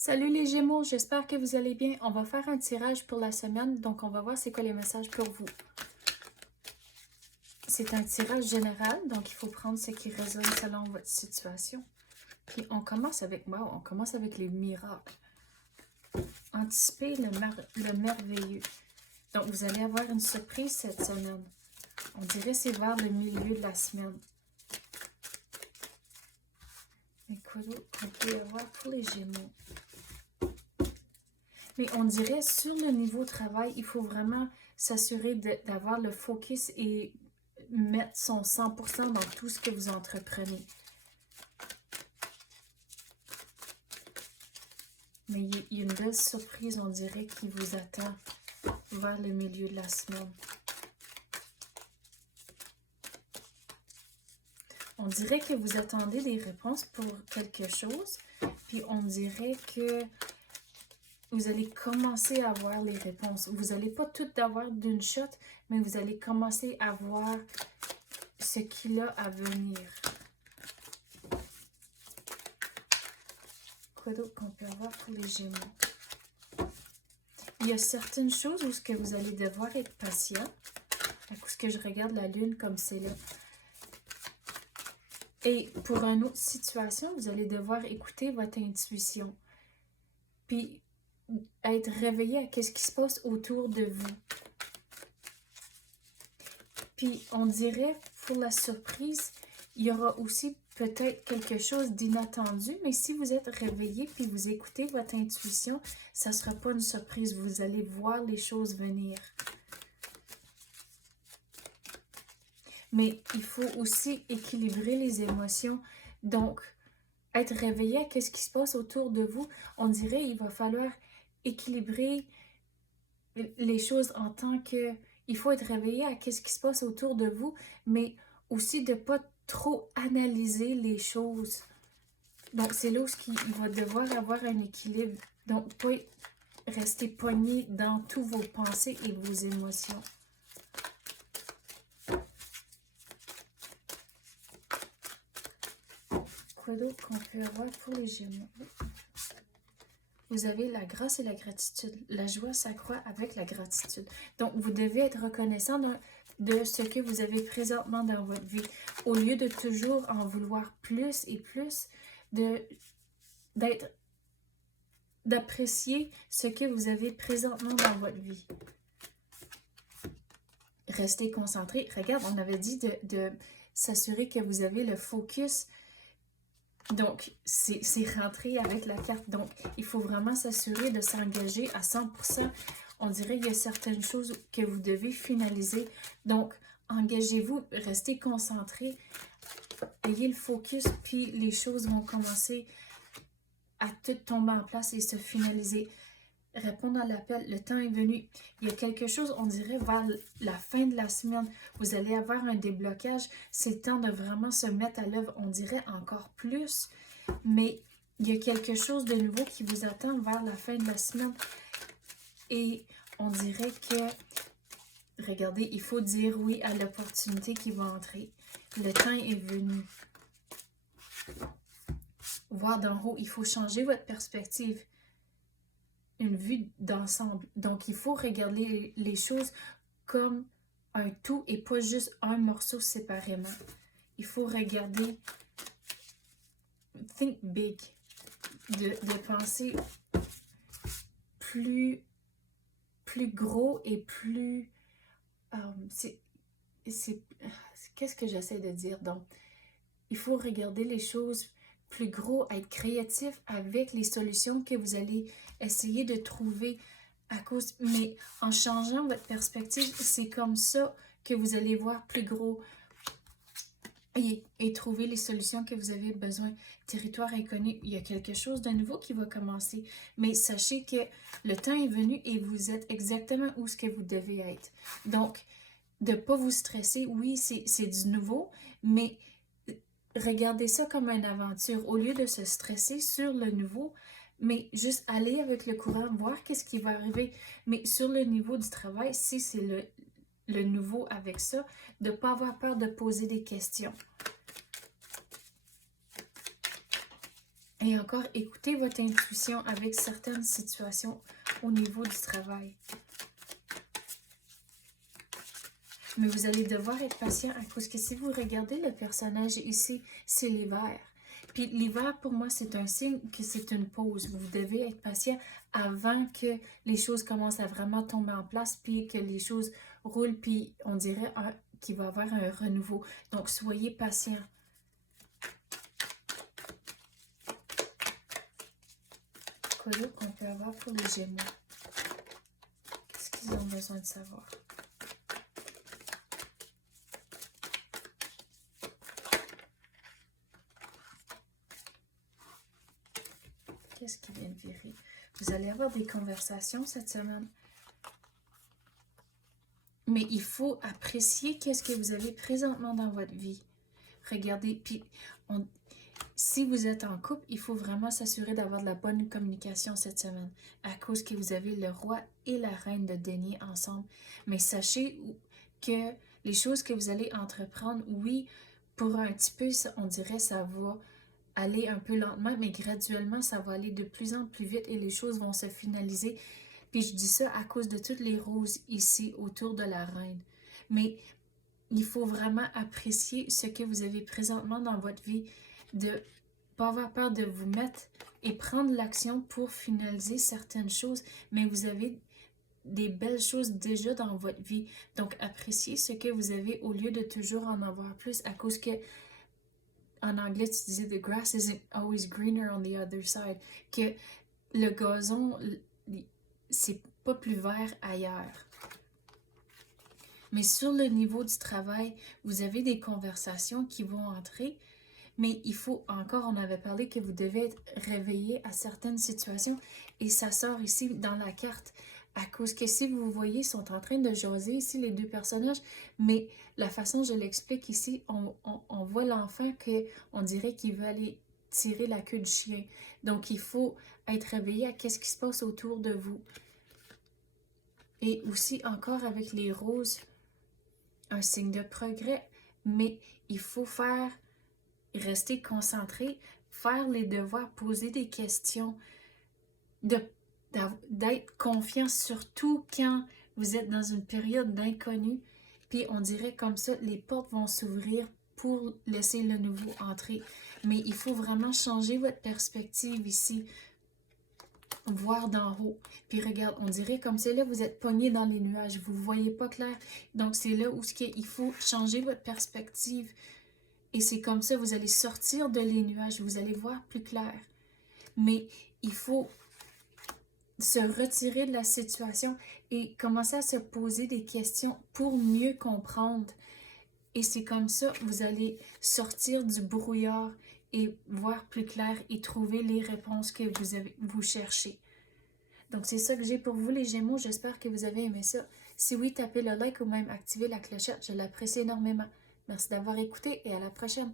Salut les Gémeaux, j'espère que vous allez bien. On va faire un tirage pour la semaine, donc on va voir c'est quoi les messages pour vous. C'est un tirage général, donc il faut prendre ce qui résonne selon votre situation. Puis on commence avec les miracles. Anticipez le merveilleux. Donc vous allez avoir une surprise cette semaine. On dirait que c'est vers le milieu de la semaine. Et quoi d'autre qu'on peut avoir pour les Gémeaux? Mais on dirait sur le niveau travail, il faut vraiment s'assurer d'avoir le focus et mettre son 100% dans tout ce que vous entreprenez. Mais il y a une belle surprise, on dirait, qui vous attend vers le milieu de la semaine. On dirait que vous attendez des réponses pour quelque chose, puis on dirait que vous allez commencer à voir les réponses. Vous n'allez pas toutes avoir d'une shot, mais vous allez commencer à voir ce qu'il a à venir. Quoi d'autre qu'on peut avoir pour les Gémeaux? Il y a certaines choses où ce que vous allez devoir être patient. À cause que je regarde la lune comme c'est là. Et pour une autre situation, vous allez devoir écouter votre intuition. Puis être réveillé à ce qui se passe autour de vous. Puis on dirait, pour la surprise, il y aura aussi peut-être quelque chose d'inattendu, mais si vous êtes réveillé puis vous écoutez votre intuition, ça ne sera pas une surprise. Vous allez voir les choses venir. Mais il faut aussi équilibrer les émotions. Donc, être réveillé à ce qui se passe autour de vous, on dirait qu'il va falloir équilibrer les choses en tant que... Il faut être réveillé à ce qui se passe autour de vous, mais aussi de ne pas trop analyser les choses. Donc, c'est là où il va devoir avoir un équilibre. Donc, pas rester pogné dans tous vos pensées et vos émotions. Quoi d'autre qu'on peut avoir pour les Gémeaux? Vous avez la grâce et la gratitude. La joie s'accroît avec la gratitude. Donc, vous devez être reconnaissant de ce que vous avez présentement dans votre vie. Au lieu de toujours en vouloir plus et plus, d'apprécier ce que vous avez présentement dans votre vie. Restez concentré. Regarde, on avait dit de s'assurer que vous avez le focus. Donc, c'est rentré avec la carte. Donc, il faut vraiment s'assurer de s'engager à 100%. On dirait qu'il y a certaines choses que vous devez finaliser. Donc, engagez-vous, restez concentré, ayez le focus, puis les choses vont commencer à tout tomber en place et se finaliser. Répondre à l'appel, le temps est venu. Il y a quelque chose, on dirait, vers la fin de la semaine. Vous allez avoir un déblocage. C'est le temps de vraiment se mettre à l'œuvre. On dirait encore plus, mais il y a quelque chose de nouveau qui vous attend vers la fin de la semaine. Et on dirait que, regardez, il faut dire oui à l'opportunité qui va entrer. Le temps est venu. Voir d'en haut, il faut changer votre perspective. Une vue d'ensemble. Donc, il faut regarder les choses comme un tout et pas juste un morceau séparément. Il faut regarder, think big, de penser plus gros et plus... qu'est-ce que j'essaie de dire? Donc, il faut regarder les choses plus gros, être créatif avec les solutions que vous allez essayer de trouver mais en changeant votre perspective, c'est comme ça que vous allez voir plus gros et trouver les solutions que vous avez besoin. Territoire inconnu, il y a quelque chose de nouveau qui va commencer, mais sachez que le temps est venu et vous êtes exactement où ce que vous devez être. Donc, de ne pas vous stresser, oui, c'est du nouveau, mais regardez ça comme une aventure. Au lieu de se stresser sur le nouveau, mais juste aller avec le courant, voir qu'est-ce qui va arriver. Mais sur le niveau du travail, si c'est le nouveau avec ça, de ne pas avoir peur de poser des questions. Et encore, écoutez votre intuition avec certaines situations au niveau du travail. Mais vous allez devoir être patient à cause que si vous regardez le personnage ici, c'est l'hiver. Puis l'hiver, pour moi, c'est un signe que c'est une pause. Vous devez être patient avant que les choses commencent à vraiment tomber en place, puis que les choses roulent, puis on dirait qu'il va y avoir un renouveau. Donc, soyez patient. Quoi d'autre qu'on peut avoir pour les Gémeaux? Qu'est-ce qu'ils ont besoin de savoir? Qu'est-ce qui vient de virer? Vous allez avoir des conversations cette semaine. Mais il faut apprécier qu'est-ce que vous avez présentement dans votre vie. Regardez, puis si vous êtes en couple, il faut vraiment s'assurer d'avoir de la bonne communication cette semaine, à cause que vous avez le roi et la reine de denier ensemble. Mais sachez que les choses que vous allez entreprendre, oui, pour un petit peu, on dirait ça va aller un peu lentement, mais graduellement, ça va aller de plus en plus vite et les choses vont se finaliser. Puis je dis ça à cause de toutes les roses ici autour de la reine. Mais il faut vraiment apprécier ce que vous avez présentement dans votre vie, de ne pas avoir peur de vous mettre et prendre l'action pour finaliser certaines choses, mais vous avez des belles choses déjà dans votre vie. Donc appréciez ce que vous avez au lieu de toujours en avoir plus, à cause que en anglais, tu disais the grass isn't always greener on the other side. Que le gazon, c'est pas plus vert ailleurs. Mais sur le niveau du travail, vous avez des conversations qui vont entrer, mais il faut encore, on avait parlé que vous devez être réveillé à certaines situations et ça sort ici dans la carte. À cause que si vous voyez, ils sont en train de jaser ici, les deux personnages, mais la façon je l'explique ici, on voit l'enfant qu'on dirait qu'il veut aller tirer la queue du chien. Donc, il faut être réveillé à qu'est-ce qui se passe autour de vous. Et aussi, encore avec les roses, un signe de progrès, mais il faut rester concentré, faire les devoirs, poser des questions, d'être confiant, surtout quand vous êtes dans une période d'inconnu, puis on dirait comme ça, les portes vont s'ouvrir pour laisser le nouveau entrer. Mais il faut vraiment changer votre perspective ici, voir d'en haut. Puis regarde, on dirait comme c'est là, vous êtes pogné dans les nuages, vous ne voyez pas clair. Donc c'est là où il faut changer votre perspective. Et c'est comme ça, vous allez sortir de les nuages, vous allez voir plus clair. Mais il faut se retirer de la situation et commencer à se poser des questions pour mieux comprendre. Et c'est comme ça, vous allez sortir du brouillard et voir plus clair et trouver les réponses que vous cherchez. Donc, c'est ça que j'ai pour vous, les Gémeaux. J'espère que vous avez aimé ça. Si oui, tapez le like ou même activez la clochette. Je l'apprécie énormément. Merci d'avoir écouté et à la prochaine.